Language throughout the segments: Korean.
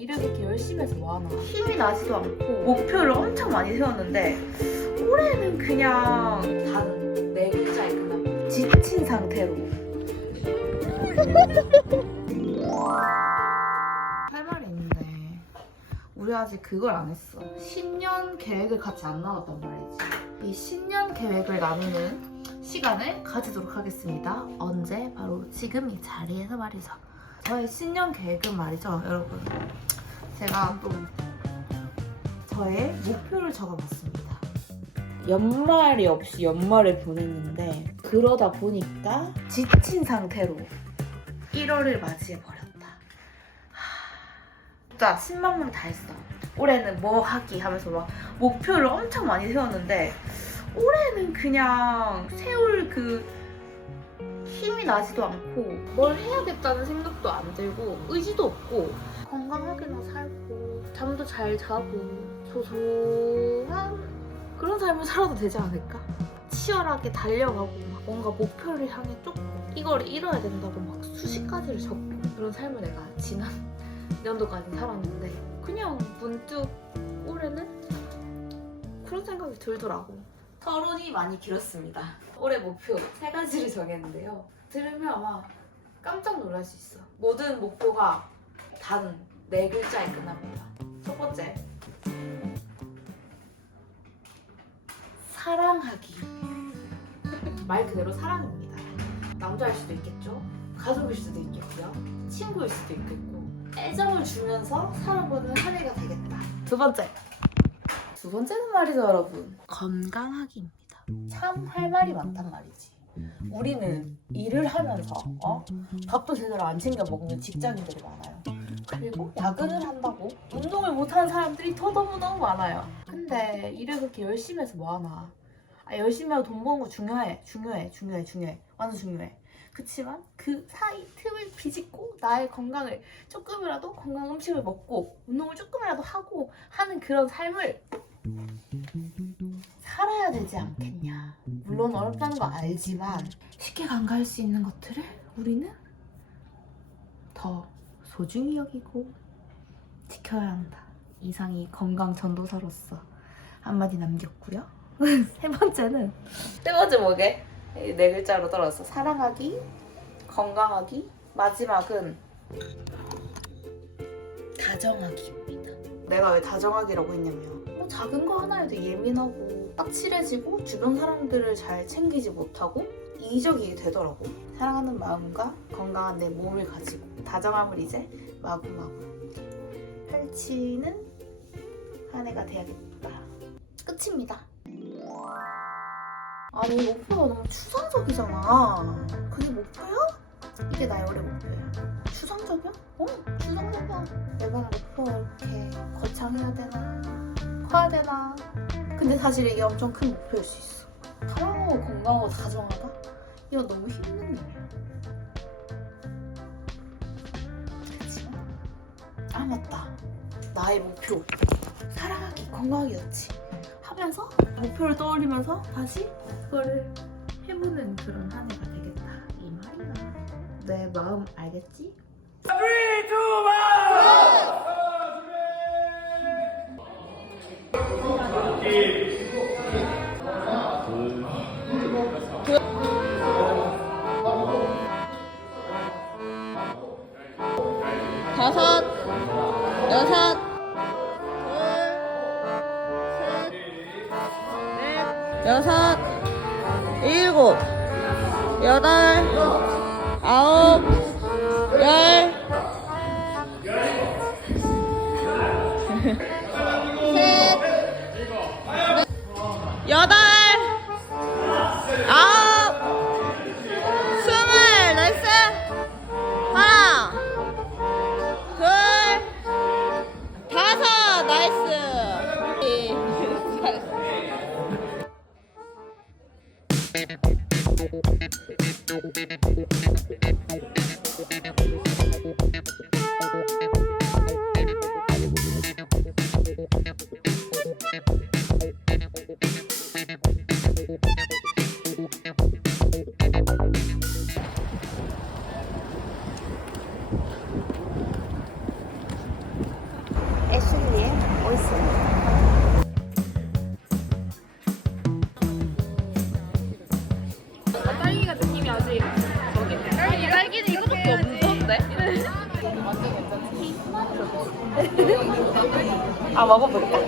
일을 그렇게 열심히 해서 뭐하나? 힘이 나지도 않고 목표를 엄청 많이 세웠는데 올해는 그냥 다는 네 글자에 끝납니다 지친 상태로. 할 말이 있는데 우리 아직 그걸 안 했어. 신년 계획을 같이 안 나눴단 말이지. 이 신년 계획을 나누는 시간을 가지도록 하겠습니다. 언제? 바로 지금 이 자리에서 말이죠 저의 신년 계획은 말이죠 여러분 제가 또 저의 목표를 적어봤습니다 연말이 없이 연말을 보냈는데 그러다 보니까 지친 상태로 1월을 맞이해 버렸다. 하... 진짜 10만 번다 했어. 올해는 뭐 하기 하면서 막 목표를 엄청 많이 세웠는데 올해는 그냥 세울 그 힘이 나지도 않고 뭘 해야겠다는 생각도 안 들고 의지도 없고 건강하게나 살고 잠도 잘 자고 소소한 그런 삶을 살아도 되지 않을까? 치열하게 달려가고 막 뭔가 목표를 향해 쫓고 이걸 이뤄야 된다고 막 수십 가지를 적고 그런 삶을 내가 지난 연도까지 살았는데 그냥 문득 올해는 그런 생각이 들더라고 서론이 많이 길었습니다 올해 목표 세 가지를 정했는데요 들으면 아마 깜짝 놀랄 수 있어 모든 목표가 단 네 글자에 끝납니다 첫 번째 사랑하기. 말 그대로 사랑입니다. 남자일 수도 있겠죠. 가족일 수도 있겠고요. 친구일 수도 있겠고. 애정을 주면서 살아보는 한 해가 되겠다. 두 번째. 두 번째는 말이죠, 여러분. 건강하기입니다. 참 할 말이 많단 말이지. 우리는 일을 하면서 어? 밥도 제대로 안 챙겨 먹는 직장인들이 많아요. 그리고 야근을 한다고 운동을 못하는 사람들이 더 너무너무 많아요. 근데 일을 그렇게 열심히 해서 뭐하나. 아, 열심히 하고 돈 버는 거 중요해. 중요해. 중요해. 중요해. 완전 중요해. 그치만 그 사이 틈을 비집고 나의 건강을 조금이라도 건강 음식을 먹고 운동을 조금이라도 하고 하는 그런 삶을 살아야 되지 않겠냐. 물론 어렵다는 거 알지만 쉽게 간과할 수 있는 것들을 우리는 더 소중히 여기고 지켜야 한다. 이상이 건강 전도사로서 한마디 남겼고요. 세 번째는 세 번째 뭐게? 이네 글자로 떨어졌어. 사랑하기, 건강하기. 마지막은 다정하기입니다. 내가 왜 다정하기라고 했냐면 뭐 작은 거 하나에도 예민하고 딱칠해지고 주변 사람들을 잘 챙기지 못하고 이기적이게 되더라고. 사랑하는 마음과 건강한 내 몸을 가지고 다정함을 이제 마구마구 펼치는 한 해가 돼야겠다. 끝입니다. 아니 목표가 너무 추상적이잖아. 그게 목표야? 이게 나의 올해 목표야. 추상적이야? 어, 추상적이야. 내가 목표가 이렇게 거창해야 되나? 커야 되나? 근데 사실 이게 엄청 큰 목표일 수 있어. 사랑하고 건강하고 다정하다? 이거 너무 힘든 일이야. 그치만 아 맞다. 나의 목표. 사랑하기, 건강하기였지. 하면서 목표를 떠올리면서 다시 그거를 해보는 그런 한 해가 되겠다. 이 말이야. 내 마음 알겠지? 여섯, 둘, 셋, 넷, 여섯, 일곱, 여덟, 아홉, 열, 셋, 넷, 여덟, 아 먹어볼까?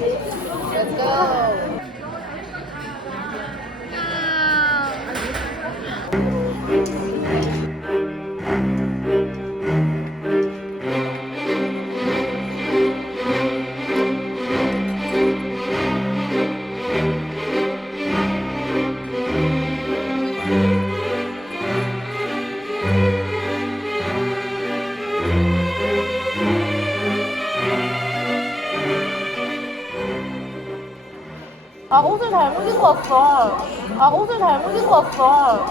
아 옷을 잘못 입고 왔어. 아 옷을 잘못 입고 왔어.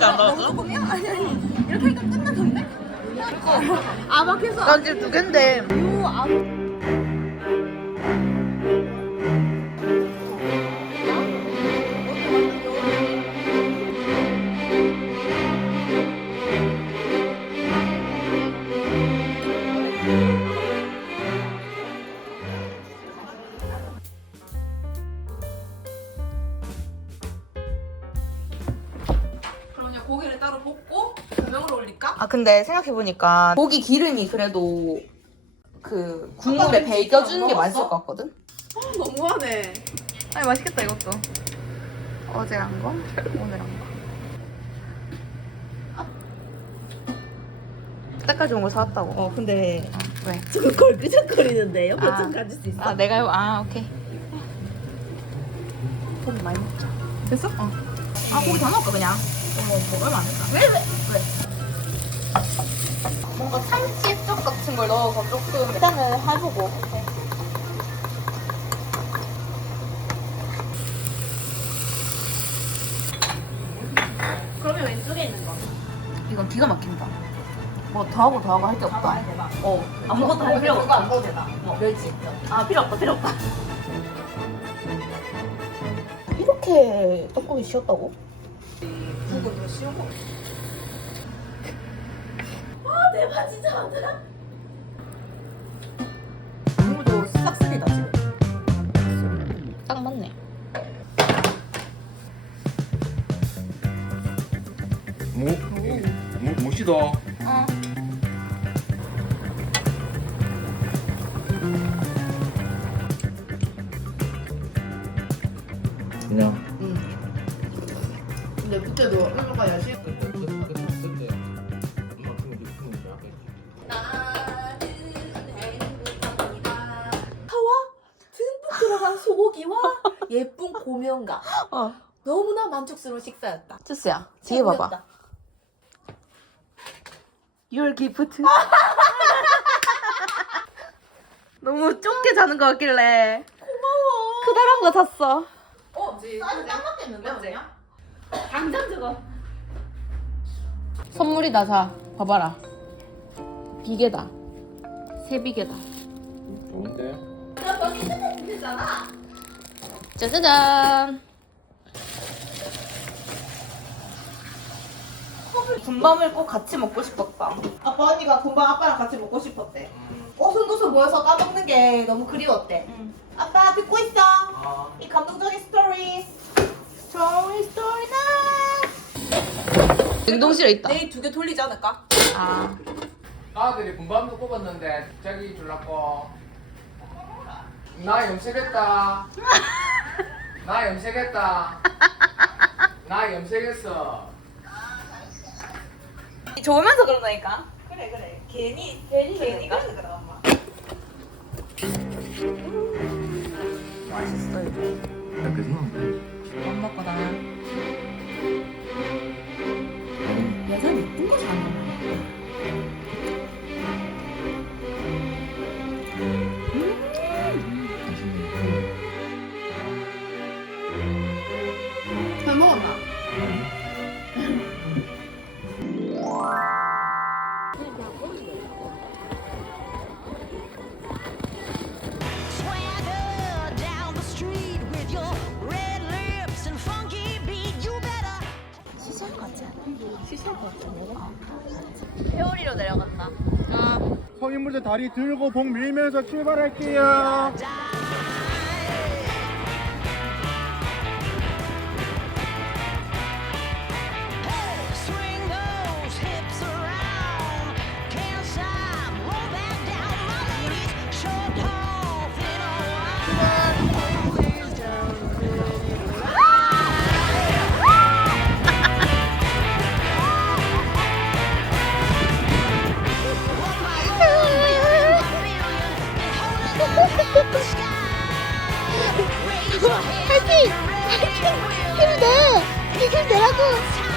나도? 아 막혀서 난 지금 두 갠데. 그러냐 근데 생각해보니까 고기 기름이 그래도 그 국물에 배겨주는 게 맛있을 것 같거든? 너무하네. 아니 맛있겠다 이것도 어제 한 거, 오늘 한 거. 때까지 온거 사왔다고. 어, 근데 왜? 좀 걸그적거리는데 옆에 아. 좀 가질 수 있어? 아 내가 이거 아 오케이. 고기 많이 먹자. 됐어? 어. 아 고기 다 넣을까 그냥? 뭐, 뭐 얼마 안 됐다. 왜 왜? 왜? 뭔가 참치 쪽 같은 걸 넣어서 조금 일단은 해보고. 그러면 왼쪽에 있는 거. 이건 기가 막힌다. 뭐 더하고 더하고 할 게 없다. 어. 아무것도 할 필요 없다. 안 넣어도 되나? 멸치. 아 필요 없다 필요 없다. 이렇게 떡국이 쉬었다고? 국은 더 쉬운 거. 국물도 싹쓸이다 지금. 딱 맞네. 뭐? 뭐, 뭐시다? 어. 듬뿍 들어간 소고기와 예쁜 고명과 어. 너무나 만족스러운 식사였다. 주스야, 뒤에 봐봐. 최고였다. Your gift. 너무 좁게 자는 거 같길래. 고마워. 크다란 거 샀어. 어, 사이즈 딱 맞겠는데 어제? 당장 저거. 선물이다, 자. 봐봐라. 비계다. 새 비계다. 좋은데? 짜자잔. 군밤을 꼭 같이 먹고 싶었다. 아빠 언니가 금방 아빠랑 같이 먹고 싶었대. 오순도순 모여서 까먹는 게 너무 그리웠대. 아빠 듣고 있어. 이 감동적인 스토리. 스토리 스토리 나. 냉동실에 있다. 내일 두 개 돌리지 않을까? 아. 아들이 군밤도 뽑았는데 자기 줄라고 나 염색했다 나 염색했다 나 염색했어 좋으면서 그러다니까. 그래 그래. 괜히 괜히 괜히 그래서 그래 엄마. 맛있어, 이거. 이렇게 생각해. 밥 먹고 나. 여자는 이쁜 거 잘한 인분들 다리 들고 복 밀면서 출발할게요. 할수 있! 할수 힘내! 힘내라고!